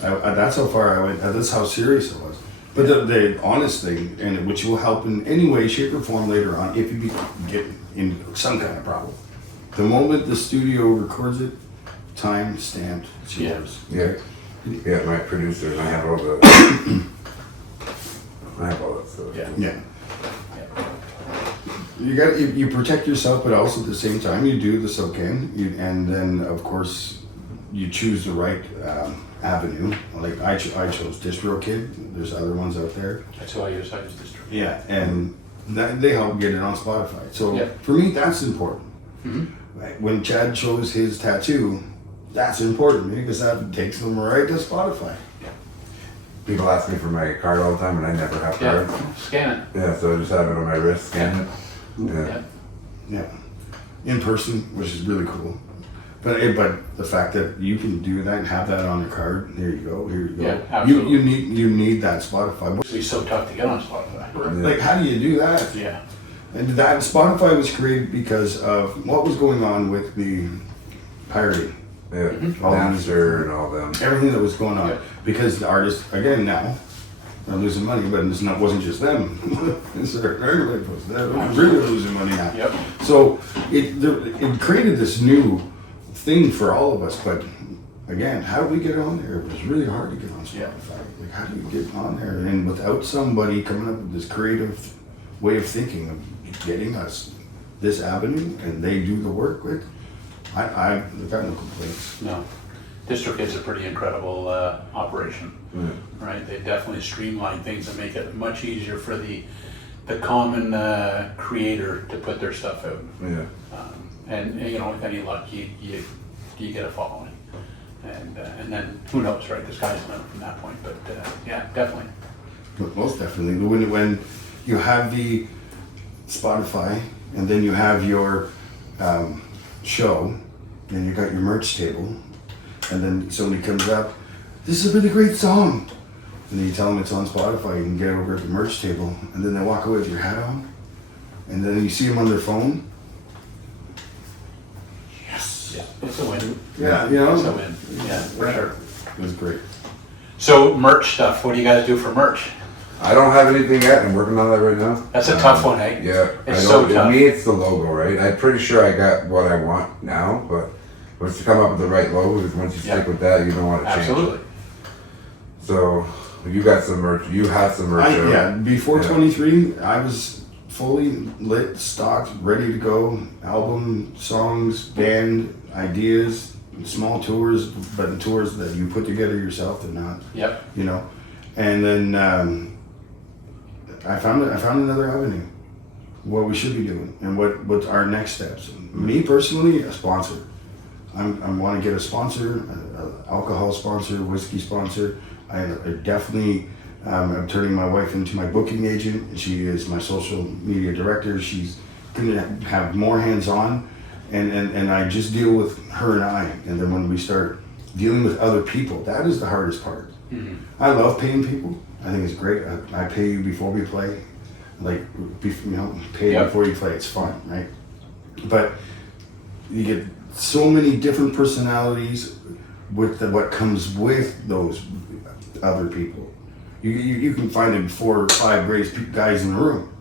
That's how far I went. That's how serious it was. But the honest thing, and which will help in any way, shape, or form later on, if you get in some kind of problem. The moment the studio records it, time stamped, it's Yeah. yours. Yeah, yeah, my producer, and I have all the, I have all that stuff. Yeah. Yeah. You protect yourself, but also at the same time you do the SOCAN, and then of course you choose the right avenue. Like I chose DistroKid. There's other ones out there. That's who I use Distro. Yeah, and they help get it on Spotify. So Yeah. for me, that's important. Mhm. Right? When Chad chose his tattoo, that's important because that takes them right to Spotify. People ask me for my card all the time, and I never have Yeah, cards. scan it. Yeah, so I just have it on my wrist, scan it. Yeah. Yeah. Yeah, in person, which is really cool. But the fact that you can do that and have that on your card, there you go, here you go. Yeah, absolutely. You need that Spotify. It's so tough to get on Spotify. Like, how do you do that? Yeah, And that Spotify was created because of what was going on with the pirating, Yeah, All Napster and all them. everything that was going on. Yeah. Because the artists, again, now are losing money, but wasn't just them. It's everybody was they're really losing money now. yep, So it created this new thing for all of us, but again, how do we get on there? It was really hard to get on Spotify. Yeah. Like, how do you get on there? And without somebody coming up with this creative way of thinking of getting us this avenue, and they do the work with, I got no complaints. no. DistroKid's a pretty incredible operation, right? They definitely streamline things and make it much easier for the common creator to put their stuff out. Yeah. And you know, with any luck, you get a following, and then who knows, right? The sky's the limit from that point. But yeah, definitely. But most definitely, when you have the Spotify, and then you have your show, and you got your merch table, and then somebody comes up, this is a really great song, and then you tell them it's on Spotify, you can get over at the merch table, and then they walk away with your hat on, and then you see them on their phone. Yes. Yeah, it's a win. Yeah, you know. It's a win. Yeah, for sure. It was great. So merch stuff. What do you guys do for merch? I don't have anything yet. I'm working on that right now. That's a tough one, eh? Yeah, It's I so know. tough. To me, it's the logo, right? I'm pretty sure I got what I want now, but once you come up with the right logo, is once you stick Yeah. with that, you don't want to change. Absolutely. So you got some merch. You have some merch. out. Yeah, before Yeah. 23, I was fully lit, stocked, ready to go. Album, songs, band, ideas, small tours, but tours that you put together yourself. They're not, Yep. you know. And then I found another avenue, what we should be doing, and what's our next steps. Me personally, a sponsor. I want to get a sponsor, an alcohol sponsor, whiskey sponsor. I definitely. I'm turning my wife into my booking agent. She is my social media director. She's going to have more hands-on, and I just deal with her and I. And then when we start dealing with other people, that is the hardest part. Mm-hmm. I love paying people. I think it's great. I pay you before we play. Like, pay Yep. before you play. It's fun, right? But you get so many different personalities with what comes with those other people. You can find 4 or 5 great guys in the room.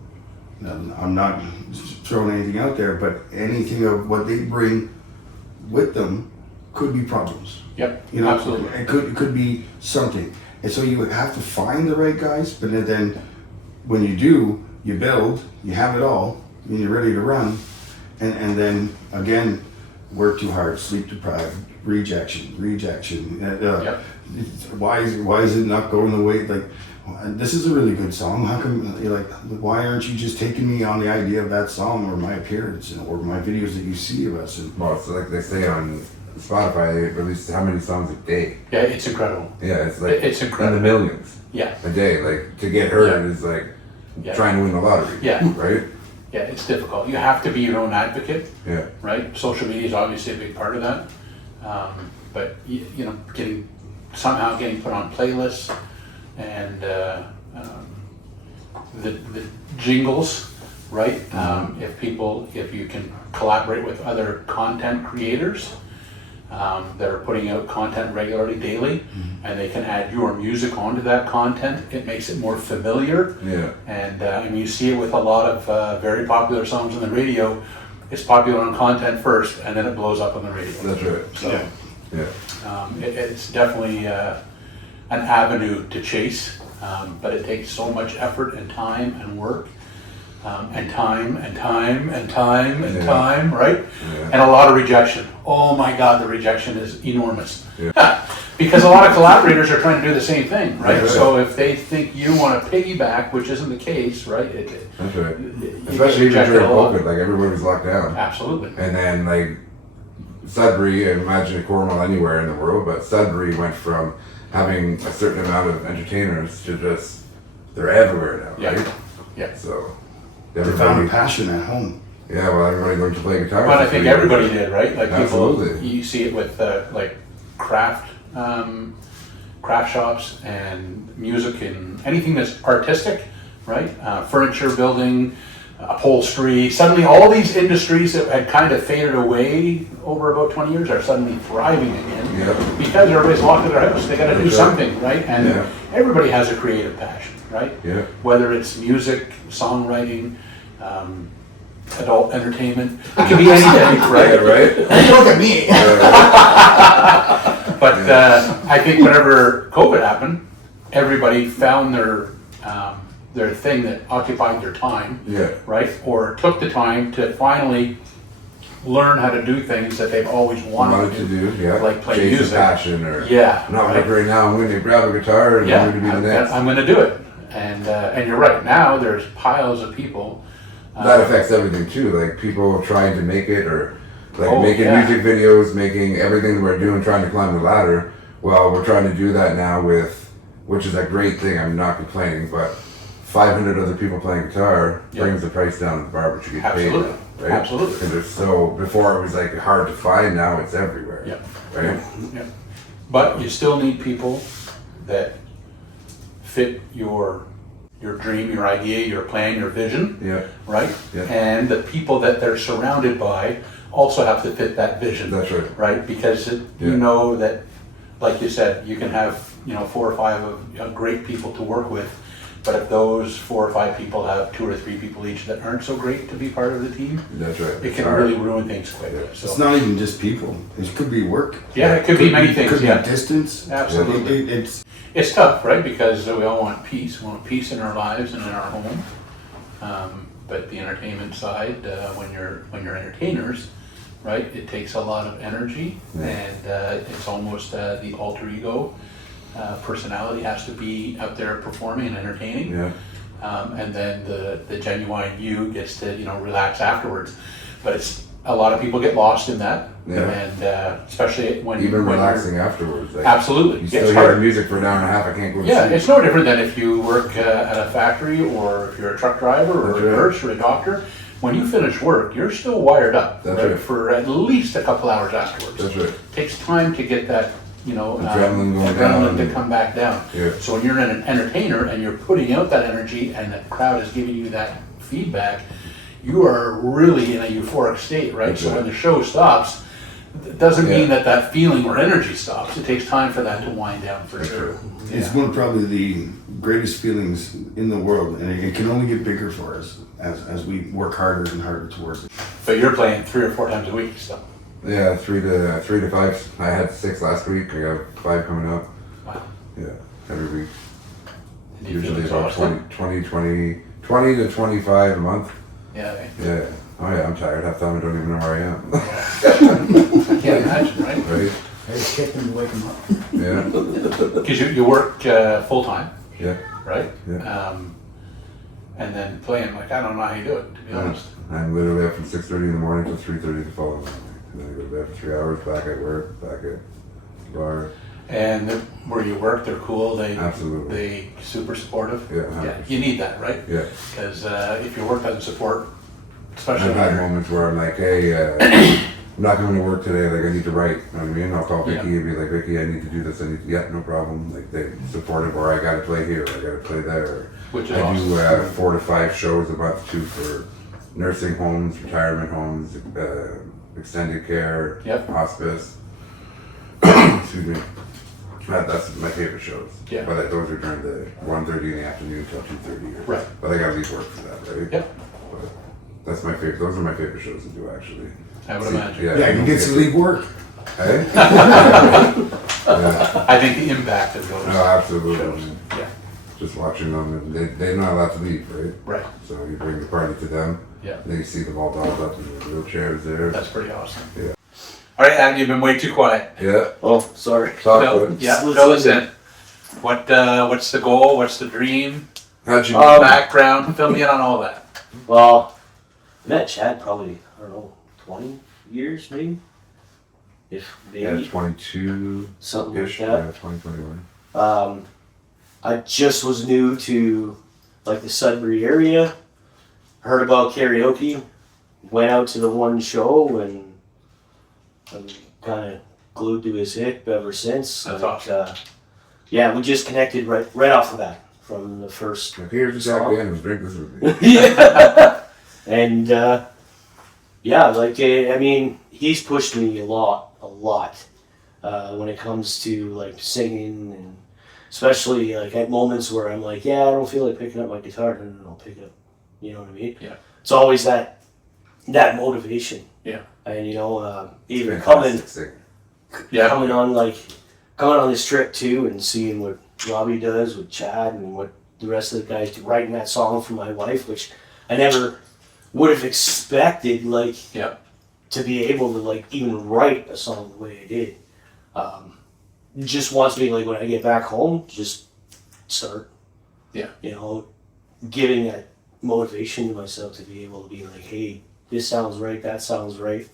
Now, I'm not throwing anything out there, but anything of what they bring with them could be problems. Yep. You know, Absolutely. it could be something. And so you have to find the right guys, but then when you do, you build, you have it all, and you're ready to run. And then again, work too hard, sleep deprived, rejection. Yep. Why is it not going the way? Like, this is a really good song. How come you're like, why aren't you just taking me on the idea of that song or my appearance or my videos that you see of us? And Well, it's like they say on Spotify, they release how many songs a day? Yeah, it's incredible. Yeah, it's like It's in incredible. the millions Yeah, a day. Like to get heard Yeah. is like Yeah. trying to win the lottery. Yeah. Right? yeah, it's difficult. You have to be your own advocate, Yeah. right? Social media is obviously a big part of that. But you know, somehow getting put on playlists and the jingles, right? If you can collaborate with other content creators that are putting out content regularly, daily, and they can add your music onto that content, it makes it more familiar. Yeah. And I mean, you see it with a lot of very popular songs on the radio. It's popular on content first, and then it blows up on the radio. That's right. So Yeah. it's definitely an avenue to chase, but it takes so much effort and time and work, and time and time and time and Yeah. time, right? Yeah. And a lot of rejection. Oh my God, the rejection is enormous. Yeah. Because a lot of collaborators are trying to do the same thing, right? Right. So if they think you want to piggyback, which isn't the case, right? That's right. you Especially get even during rejected a lot. COVID, like everybody was locked down. Absolutely. And then like Sudbury, I imagine Cornwall anywhere in the world, but Sudbury went from having a certain amount of entertainers to just, they're everywhere now, Yeah. right? Yeah. So, they found a everybody, passion at home. yeah, well, everybody learned to play guitar. But I think everybody did, right? Like people, Absolutely. you see it with like craft shops and music and anything that's artistic, right? Furniture building, upholstery. Suddenly, all these industries that had kind of faded away over about 20 years are suddenly thriving again Yeah. because everybody's locked in their house. They got to do That's right. something, right? And Yeah. everybody has a creative passion, right? Yeah. Whether it's music, songwriting, adult entertainment, it can be anything, right? Yeah, right? Look at me. But I think whenever COVID happened, everybody found their thing that occupied their time, Yeah. right? Or took the time to finally learn how to do things that they've always wanted to do. yeah. like play Chase music. a passion or, Yeah, not right. like right now, I'm going to grab a guitar and Yeah, I'm going to be the next. I'm going to do it. And you're right. Now there's piles of people. That affects everything too, like people trying to make it or like Oh, making yeah. music videos, making everything that we're doing, trying to climb the ladder. Well, we're trying to do that now with, which is a great thing, I'm not complaining, but 500 other people playing guitar Yeah. brings the price down at the bar, but you get Absolutely. paid now, right? Absolutely. Because there's so, before it was like hard to find, now it's everywhere. Yeah. Right? Yeah. But you still need people that fit your dream, your idea, your plan, your vision, Yeah, right? Yeah. And the people that they're surrounded by also have to fit that vision, that's right. right? Because you Yeah. know that, like you said, you can have 4 or 5 of great people to work with, but if those 4 or 5 people have 2 or 3 people each that aren't so great to be part of the team, That's right. it It's can hard. really ruin things quick. Yeah. It's So not even just people. It could be work. yeah, it could be many things. Could Yeah, be distance. absolutely. It's It's tough, right? Because we all want peace. We want peace in our lives and in our home. But the entertainment side, when you're entertainers, right? It takes a lot of energy, and it's almost the alter ego personality has to be out there performing and entertaining. Yeah. And then the genuine you gets to relax afterwards. But it's a lot of people get lost in that, Yeah. and especially when Even when you're- relaxing afterwards. Like, Absolutely, you It's still hear hard. the music for an hour and a half, I can't go to Yeah, sleep. it's no different than if you work at a factory or if you're a truck driver or That's a right. nurse or a doctor. When you finish work, you're still wired up That's right. for at least a couple hours afterwards. That's right. It takes time to get that, Adrenaline going adrenaline down. to come back down. Yeah. So when you're an entertainer and you're putting out that energy and the crowd is giving you that feedback, you are really in a euphoric state, right? That's So right. when the show stops, it doesn't Yeah. mean that feeling or energy stops. It takes time for that to wind down for That's sure. right. It's one of probably the greatest feelings in the world, and it can only get bigger for us as we work harder and harder towards it. But you're playing 3 or 4 times a week, so. Yeah, 3 to 5. I had 6 last week. I got 5 coming up. Wow. Yeah, every week. Do you feel Usually about exhausted? 20 to 25 a month. Yeah, Yeah. Oh yeah, I'm tired. Half the time I don't even know where I am. I can't imagine, right? Right? I just kicked him to wake him up. Yeah. Because you work full time. Yeah. right? Yeah. And then playing, like, I don't know how you do it, to be honest. I'm literally up from 6:30 in the morning till 3:30 the following morning. And then I go to bed for 3 hours, back at work, back at the bar. And where you work, they're cool. Absolutely. They super supportive. Yeah, 100%. You need that, right? Yeah. Because if your work doesn't support, especially I've had moments where I'm like, hey, I'm not going to work today, like I need to write, you know what I mean? I'll call Vicky and be like, Vicky, I need to do this, no problem. Like they supportive, or I gotta play here, or I gotta play there. Which is I awesome. do 4 to 5 shows a month too for nursing homes, retirement homes, extended care, hospice. Excuse me. That's my favorite shows. Yeah. But those are during the 1:30 in the afternoon till 2:30. Right. But I gotta leave work for that, right? Yep. But that's my favorite. Those are my favorite shows to do, actually. I would imagine. Yeah, you get to leave work. Hey? Yeah. I think the impact of those No, absolutely. shows. Yeah. Just watching them, and they're not allowed to leave, right? Right. So you bring the party to them. Yeah. Then you see them all dolled up in their wheelchairs there. That's pretty awesome. Yeah. All right, Adam, you've been way too quiet. Yeah. Oh, sorry. Talk Fill- good. yeah, Let's fill us listen. in. What's the goal? What's the dream? How'd you? Background? Fill me in on all that. Well, I met Chad probably, I don't know, 20 years maybe? If maybe. 22-ish. Something like that. Yeah, 2021. I just was new to like the Sudbury area, heard about karaoke, went out to the one show, and I'm kind of glued to his hip ever since. That's Like, awesome. yeah, we just connected right off the bat from the first. Like, here's Jack song. Daniels, drink this with me. Yeah. And yeah, like I mean, he's pushed me a lot when it comes to like singing, and especially like at moments where I'm like, yeah, I don't feel like picking up my guitar, and I'll pick it up. You know what I mean? Yeah. It's always that motivation. Yeah. And even Fantastic singer. Yeah. coming on this trip too, and seeing what Robbie does with Chad and what the rest of the guys do, writing that song for my wife, which I never would have expected, like, Yeah. to be able to like even write a song the way I did. Just wants me, like, when I get back home, just start. Yeah. Giving that motivation to myself to be able to be like, hey, this sounds right, that sounds right.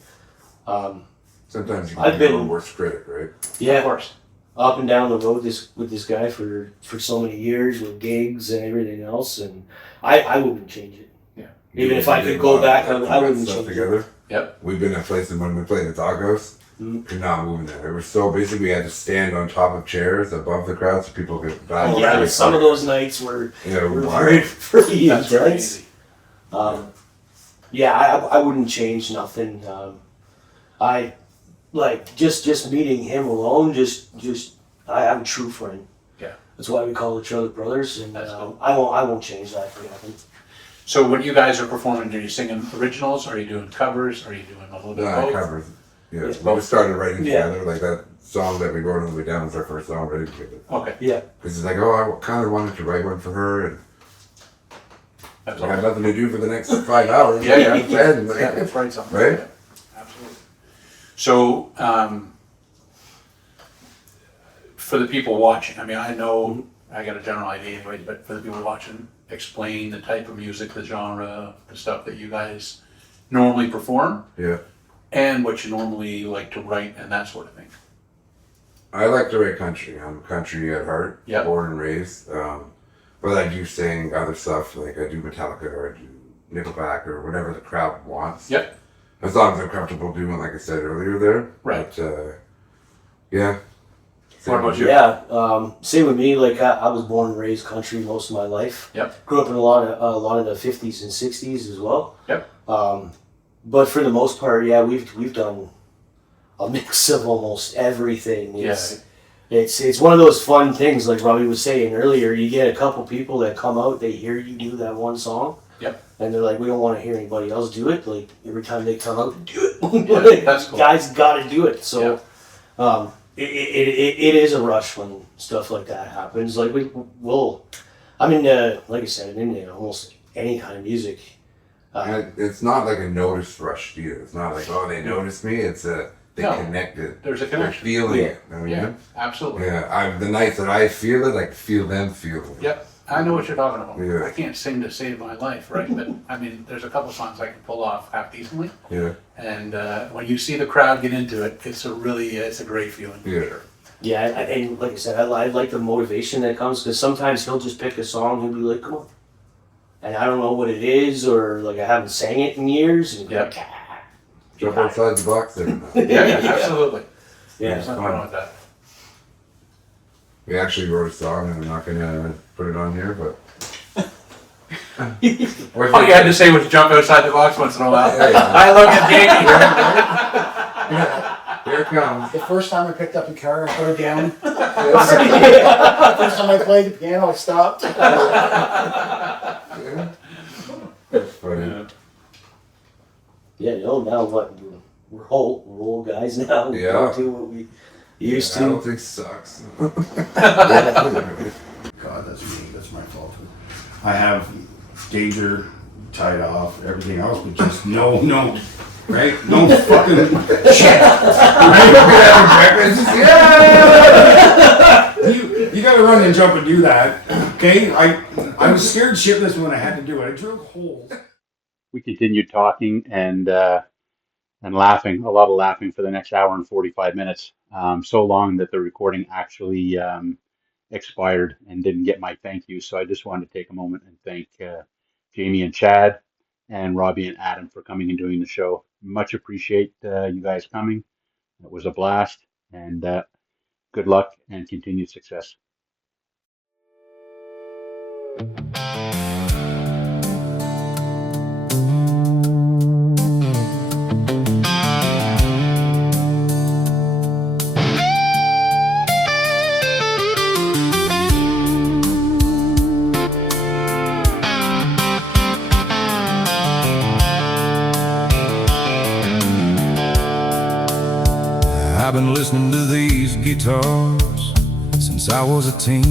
Sometimes you I've can be your been- own worst critic, right? Yeah, Of course. up and down the road with this guy for so many years with gigs and everything else, and I wouldn't change it. Yeah. Even if I could go back, I wouldn't stuff change it. together. Yep. We've been at places when we played the doghouse. Mhm. Could not move in there. It was so basically we had to stand on top of chairs above the crowd so people could. Oh, yeah, some of those nights were Yeah, very wild. pretty That's intense. crazy. Yeah, I wouldn't change nothing. I like just meeting him alone. I'm a true friend. Yeah. That's why we call each other brothers, and That's cool. I won't change that for nothing. So when you guys are performing, are you singing originals? Are you doing covers? Are you doing a little bit of both? Covers. Yeah, Yeah. we just started writing Yeah. together. Like that song that we wrote on the way down was our first song writing together. Okay. Yeah. Because it's like, oh, I kind of wanted to write one for her, and That's I had awesome. nothing to do for the next 5 hours. Yeah, yeah. I'm sad, like, Yeah, let's write something. Right? Yeah, absolutely. So, for the people watching, I mean, I know I got a general idea anyway, but for the people watching, explain the type of music, the genre, the stuff that you guys normally perform, Yeah. and what you normally like to write and that sort of thing. I like to write country. I'm country at heart, Yeah. born and raised. But I do sing other stuff, like I do Metallica or I do Nickelback or whatever the crowd wants. Yep. As long as I'm comfortable doing, like I said earlier there. Right. But, yeah. What about you? Yeah, same with me. Like I was born and raised country most of my life. Yep. Grew up in a lot of the 50s and 60s as well. Yep. But for the most part, yeah, we've done a mix of almost everything. It's one of those fun things, like Robbie was saying earlier. You get a couple people that come out, they hear you do that one song. Yep. And they're like, we don't want to hear anybody else do it. Like every time they come out, do it. Yeah, Like, that's cool. Guys got to do it. So, it is a rush when stuff like that happens. Like I'm into, like I said, I'm into almost any kind of music. And it's not like a notice rush either. It's not like, oh, they noticed me. It's they No, connect it. there's a They're connection. feeling Yeah. it. You know what I Yeah, mean? absolutely. Yeah, the nights that I feel it, I feel them feel it. Yep, I know what you're talking about. Yeah. I can't sing to save my life, right? But I mean, there's a couple songs I can pull off half decently. Yeah, And when you see the crowd get into it, it's a great feeling. For Yeah. sure. Yeah, and like I said, I like the motivation that comes because sometimes he'll just pick a song and be like, "Come on," and I don't know what it is, or like I haven't sang it in years. And Yeah. like, "Ah, jump outside the box there. Yeah, absolutely. yeah, There's nothing wrong with that. We actually wrote a song, and I'm not gonna put it on here, but. All you had to say was jump outside the box once in a while. Yeah, yeah. I look at Jamie. Here it comes. The first time I picked up the guitar, I put it down. Yeah. The first time I played the piano, I stopped. Yeah. That's funny. yeah. No, now what? We're old guys now. We Yeah. don't do what we used I to. don't think sucks. God, that's me. That's my fault. I have danger tied off, everything else, but just no, right? No fucking shit. Yeah! You gotta run and jump and do that. Okay? I was scared shitless when I had to do it. I drilled holes. We continued talking and laughing, a lot of laughing for the next hour and 45 minutes. So long that the recording actually expired and didn't get my thank you. So I just wanted to take a moment and thank Jamie and Chad and Robbie and Adam for coming and doing the show. Much appreciate you guys coming. It was a blast, and good luck and continued success. I've been listening to these guitars since I was a teen.